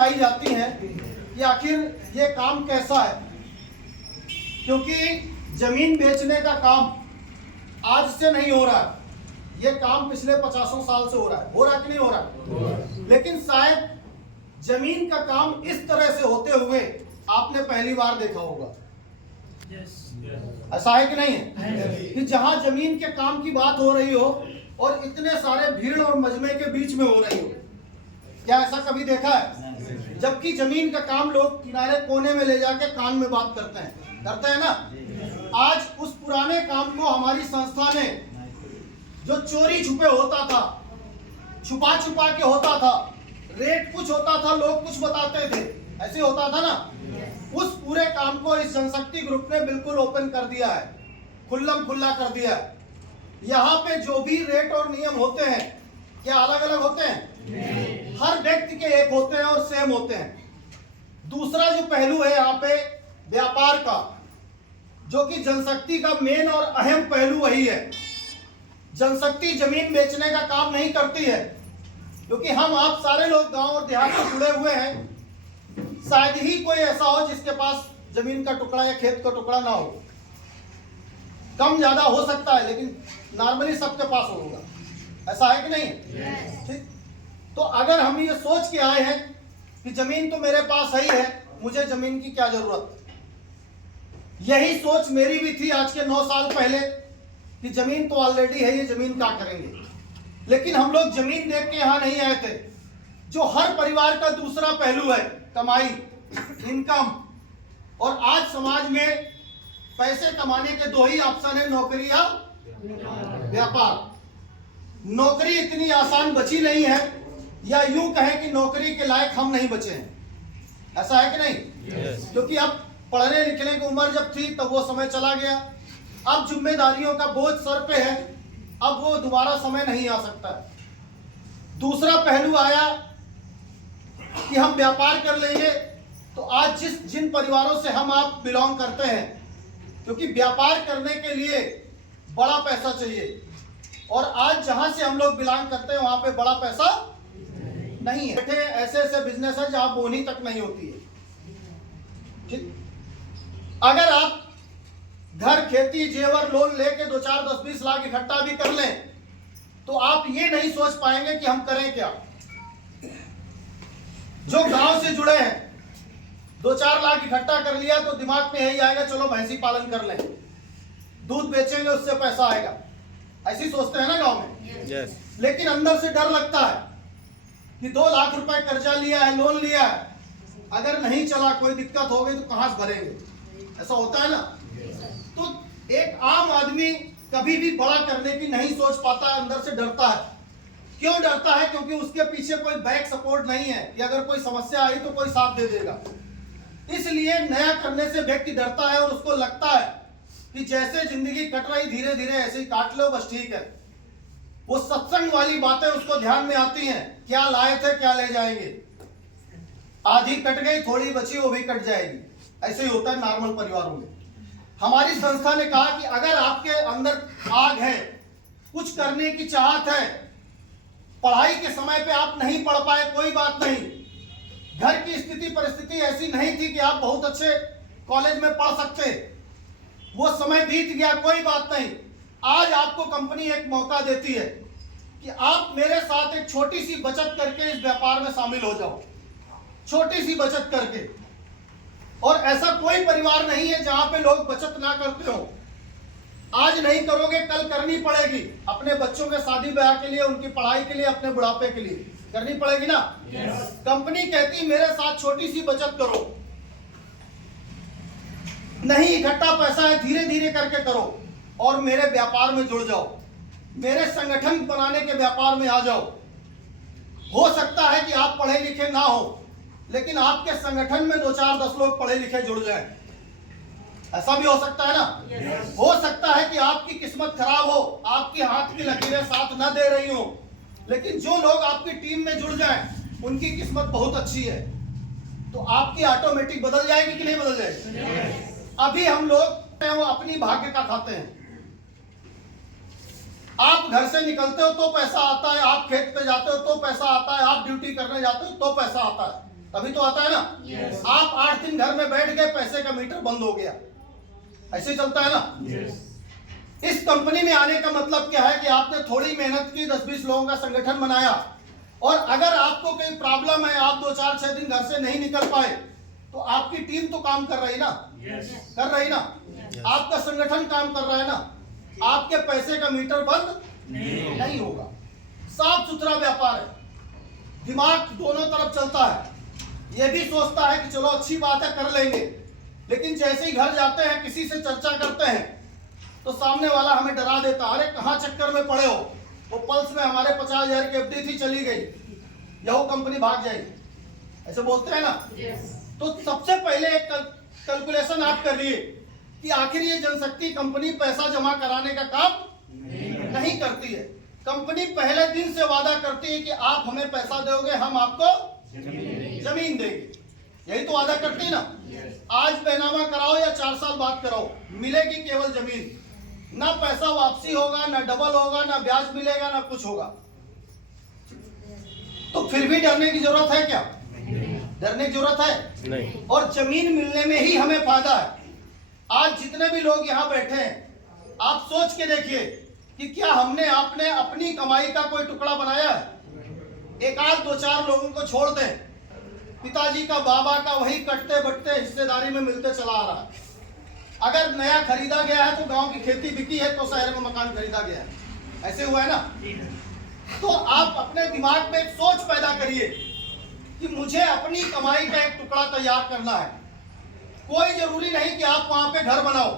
आई जाती हैं कि आखिर ये काम कैसा है, क्योंकि जमीन बेचने का काम आज से नहीं हो रहा है। ये काम पिछले 50 साल से हो रहा है। हो रहा कि नहीं हो रहा? लेकिन शायद जमीन का काम इस तरह से होते हुए आपने पहली बार देखा होगा। ऐसा है कि नहीं है कि जहां जमीन के काम की बात हो रही हो और इतने सारे भीड़ और मजमे के बीच में हो रही हो। क्या ऐसा कभी देखा है? जबकि जमीन का काम लोग किनारे कोने में ले जाके कान में बात करते हैं ना। आज उस पुराने काम को हमारी संस्था ने, जो चोरी छुपे होता था, छुपा छुपा के होता था, रेट कुछ होता था, लोग कुछ बताते थे, ऐसे होता था ना, उस पूरे काम को इस जनशक्ति ग्रुप ने बिल्कुल ओपन कर दिया है, खुल्लम खुल्ला कर दिया है। यहाँ पे जो भी रेट और नियम होते हैं, क्या अलग अलग होते हैं? हर व्यक्ति के एक होते हैं और सेम होते हैं। दूसरा जो पहलू है यहाँ पे व्यापार का, जो कि जनशक्ति का मेन और अहम पहलू वही है। जनशक्ति जमीन बेचने का काम नहीं करती है, क्योंकि हम आप सारे लोग गांव और देहात से जुड़े हुए हैं। शायद ही कोई ऐसा हो जिसके पास जमीन का टुकड़ा या खेत का टुकड़ा ना हो। कम ज्यादा हो सकता है, लेकिन नॉर्मली सबके पास होगा। ऐसा है कि नहीं? ठीक। तो अगर हम ये सोच के आए हैं कि जमीन तो मेरे पास है ही है, मुझे जमीन की क्या जरूरत। यही सोच मेरी भी थी आज के 9 साल पहले कि जमीन तो ऑलरेडी है, ये जमीन क्या करेंगे। लेकिन हम लोग जमीन देख के यहां नहीं आए थे। जो हर परिवार का दूसरा पहलू है, कमाई, इनकम। और आज समाज में पैसे कमाने के दो ही ऑप्शन है, नौकरी या व्यापार। नौकरी इतनी आसान बची नहीं है, या यूं कहें कि नौकरी के लायक हम नहीं बचे हैं। ऐसा है कि नहीं? क्योंकि अब पढ़ने लिखने की उम्र जब थी तब वो समय चला गया। अब जिम्मेदारियों का बोझ सर पे है, अब वो दोबारा समय नहीं आ सकता। दूसरा पहलू आया कि हम व्यापार कर लेंगे। तो आज जिन परिवारों से हम आप बिलोंग करते हैं, क्योंकि व्यापार करने के लिए बड़ा पैसा चाहिए, और आज जहां से हम लोग बिलोंग करते हैं वहां पे बड़ा पैसा नहीं है। ऐसे ऐसे बिजनेस है जहां बोनी तक नहीं होती है। ठीक? अगर आप घर, खेती, जेवर लोन लेके 2, 4, 10, 20 लाख इकट्ठा भी कर लें, तो आप ये नहीं सोच पाएंगे कि हम करें क्या। जो गांव से जुड़े हैं, 2, 4 लाख इकट्ठा कर लिया तो दिमाग में यही आएगा, चलो भैंसी पालन कर लें, दूध बेचेंगे, उससे पैसा आएगा। ऐसी सोचते हैं ना गांव में। लेकिन अंदर से डर लगता है कि 2 लाख रुपए कर्जा लिया है, लोन लिया है, अगर नहीं चला, कोई दिक्कत हो गई तो कहां से भरेंगे। ऐसा होता है ना। तो एक आम आदमी कभी भी बड़ा करने की नहीं सोच पाता, अंदर से डरता है। क्यों डरता है? क्योंकि उसके पीछे कोई बैक सपोर्ट नहीं है कि अगर कोई समस्या आई तो कोई साथ दे देगा। इसलिए नया करने से व्यक्ति डरता है और उसको लगता है कि जैसे जिंदगी कट रही, धीरे धीरे ऐसे ही काट लो, बस ठीक है। वो सत्संग वाली बातें उसको ध्यान में आती हैं, क्या लाए थे क्या ले जाएंगे। आधी कट गई, थोड़ी बची, वो भी कट जाएगी। ऐसे ही होता है नॉर्मल परिवारों में। हमारी संस्था ने कहा कि अगर आपके अंदर आग है, कुछ करने की चाहत है, पढ़ाई के समय पे आप नहीं पढ़ पाए, कोई बात नहीं। घर की स्थिति परिस्थिति ऐसी नहीं थी कि आप बहुत अच्छे कॉलेज में पढ़ सकते, वो समय बीत गया, कोई बात नहीं। आज आपको कंपनी एक मौका देती है कि आप मेरे साथ एक छोटी सी बचत करके इस व्यापार में शामिल हो जाओ। छोटी सी बचत करके। और ऐसा कोई परिवार नहीं है जहां पे लोग बचत ना करते हो। आज नहीं करोगे, कल करनी पड़ेगी। अपने बच्चों के शादी ब्याह के लिए, उनकी पढ़ाई के लिए, अपने बुढ़ापे के लिए करनी पड़ेगी ना। कंपनी कहती मेरे साथ छोटी सी बचत करो। नहीं इकट्ठा पैसा है, धीरे धीरे करके करो और मेरे व्यापार में जुड़ जाओ, मेरे संगठन बनाने के व्यापार में आ जाओ। हो सकता है कि आप पढ़े लिखे ना हो, लेकिन आपके संगठन में 2, 4, 10 लोग पढ़े लिखे जुड़ जाएं। ऐसा भी हो सकता है ना। हो सकता है कि आपकी किस्मत खराब हो, आपकी हाथ की लकीरें साथ ना दे रही हो, लेकिन जो लोग आपकी टीम में जुड़ जाएं, उनकी किस्मत बहुत अच्छी है, तो आपकी ऑटोमेटिक बदल जाएगी कि नहीं बदल जाएगी। अभी हम लोग वो अपनी भाग्य का खाते हैं। आप घर से निकलते हो तो पैसा आता है, आप खेत पे जाते हो तो पैसा आता है, आप ड्यूटी करने जाते हो तो पैसा आता है। तभी तो आता है ना। आप 8 दिन घर में बैठ गए, पैसे का मीटर बंद हो गया, ऐसे चलता है ना। इस कंपनी में आने का मतलब क्या है कि आपने थोड़ी मेहनत की, 10-20 लोगों का संगठन बनाया, और अगर आपको कोई प्रॉब्लम है, आप 2-4-6 दिन घर से नहीं निकल पाए, तो आपकी टीम तो काम कर रही ना, कर रही ना, आपका संगठन काम कर रहा है ना, आपके पैसे का मीटर बंद नहीं होगा। साफ सुथरा व्यापार है, दिमाग दोनों तरफ चलता है। ये भी सोचता है कि चलो अच्छी बात है, कर लेंगे, लेकिन जैसे ही घर जाते हैं, किसी से चर्चा करते हैं, तो सामने वाला हमें डरा देता, अरे कहाँ चक्कर में पड़े हो, वो पल्स में हमारे 50,000 की एफडी थी, चली गई, यह कंपनी भाग जाएगी, ऐसे बोलते हैं ना। तो सबसे पहले एक कैलकुलेशन आप करिए कि आखिर ये जनशक्ति कंपनी पैसा जमा कराने का काम नहीं करती है। कंपनी पहले दिन से वादा करती है कि आप हमें पैसा दोगे, हम आपको जमीन देंगे, यही तो वादा करती है ना। आज बैनामा कराओ या 4 साल बाद कराओ, मिलेगी केवल जमीन, ना पैसा वापसी होगा, ना डबल होगा, ना ब्याज मिलेगा, ना कुछ होगा। तो फिर भी डरने की जरूरत है क्या? डरने की जरूरत है नहीं। और जमीन मिलने में ही हमें फायदा है। आज जितने भी लोग यहाँ बैठे हैं, आप सोच के देखिए कि क्या हमने आपने अपनी कमाई का कोई टुकड़ा बनाया है? एक आध 2-4 लोगों को छोड़ दें, पिताजी का, बाबा का, वही कटते बटते हिस्सेदारी में मिलते चला आ रहा है। अगर नया खरीदा गया है तो गांव की खेती बिकी है, तो शहर में मकान खरीदा गया है, ऐसे हुआ है ना। तो आप अपने दिमाग में एक सोच पैदा करिए कि मुझे अपनी कमाई का एक टुकड़ा तैयार करना है। कोई जरूरी नहीं कि आप वहां पे घर बनाओ,